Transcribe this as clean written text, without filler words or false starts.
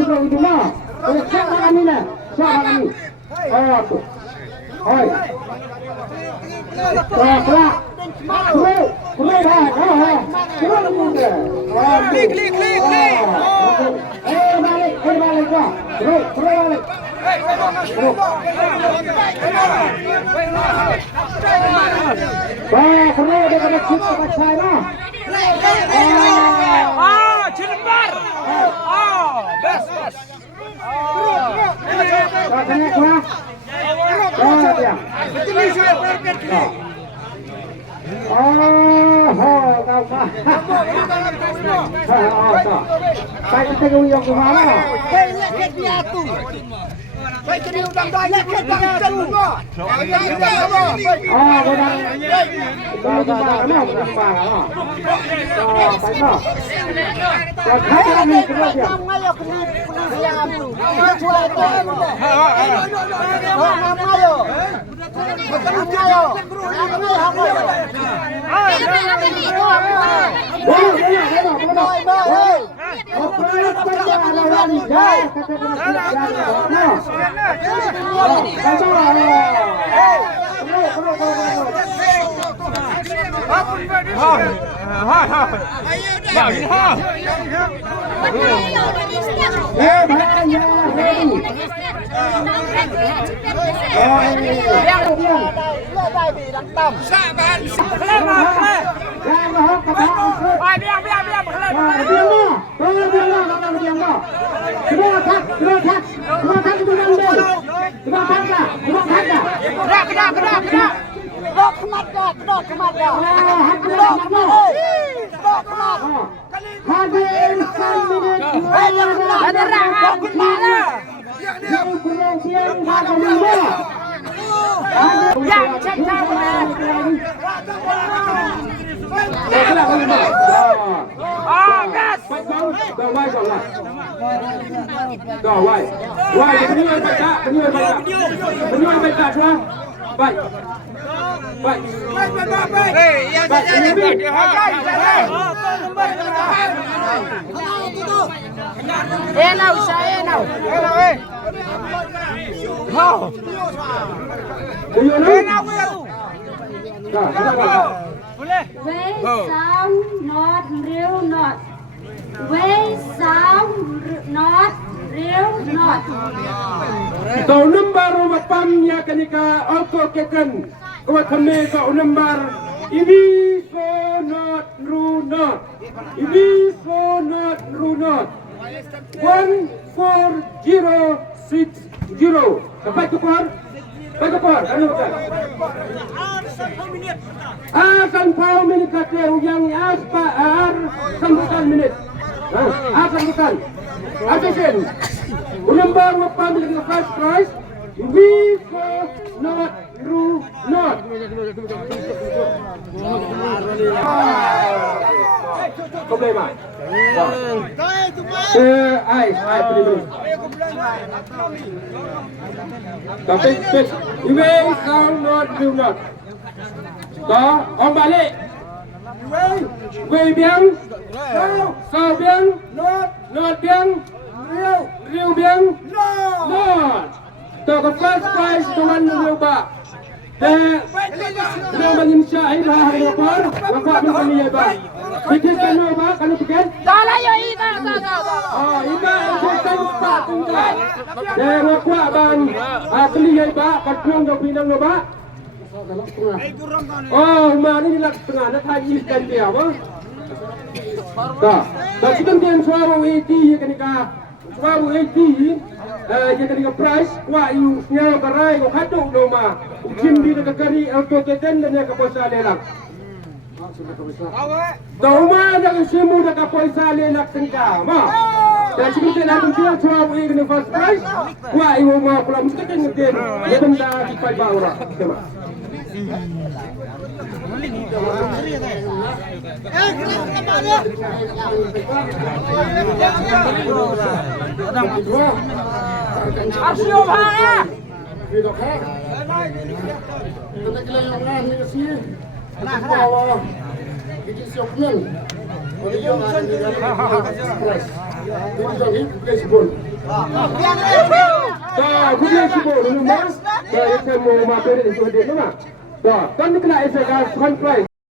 sebelum itu mah. Siapa kami lah? Siapa kami? Oh tuh. Oi. Kelak. Kru dah. Kru muda. Klik. Balik gua. Kru balik. Kru dia kena chip ke saya. Cilembar. Best. Kena gua. Dia. Kau mah. Saya tengok yang kemana? Leket piatu. Baik kena udang dah leket piatu. Kau nembar rumah pamnya kenika auto keken kau kene kau nembar ini sonot runot 14060 sampai tukar anu bukan akan pau minit kate yang aspa sambutan minit akan bukan attention remember what family the first prize we for not through not problema ai primeiro tapi we shall not do not có ông balik we biang sao biang not biang riu biang not to the first prize tuan riu ba dia menyinsya ini hari lepas lepas mengambil ba bikin kena ba kalau bikin Dah lah ya ida ida kita tak tunggal dia kuat bang keli ba patung do pinang ba mana ni lak tengah nak haji kan dia apa dah kita kan suara WT kenika suara WT ya kenika price wa you nyawa karai ko haduk do ma jim di dekat kari auto keten dan ya kaposa lelak Dauma jangan semu dekat poisa lelak tengka ma dan kita nak tunjuk suara WT kenika first price wa you ma pulang mesti kan ngeten ya benda di pai ba ora tema Arsio bhanga Nah, Dah, kemudian sibuk dulu mas. Dah, saya mau mampir di suatu dia, mas. Dah, kan ni kena saya kan price.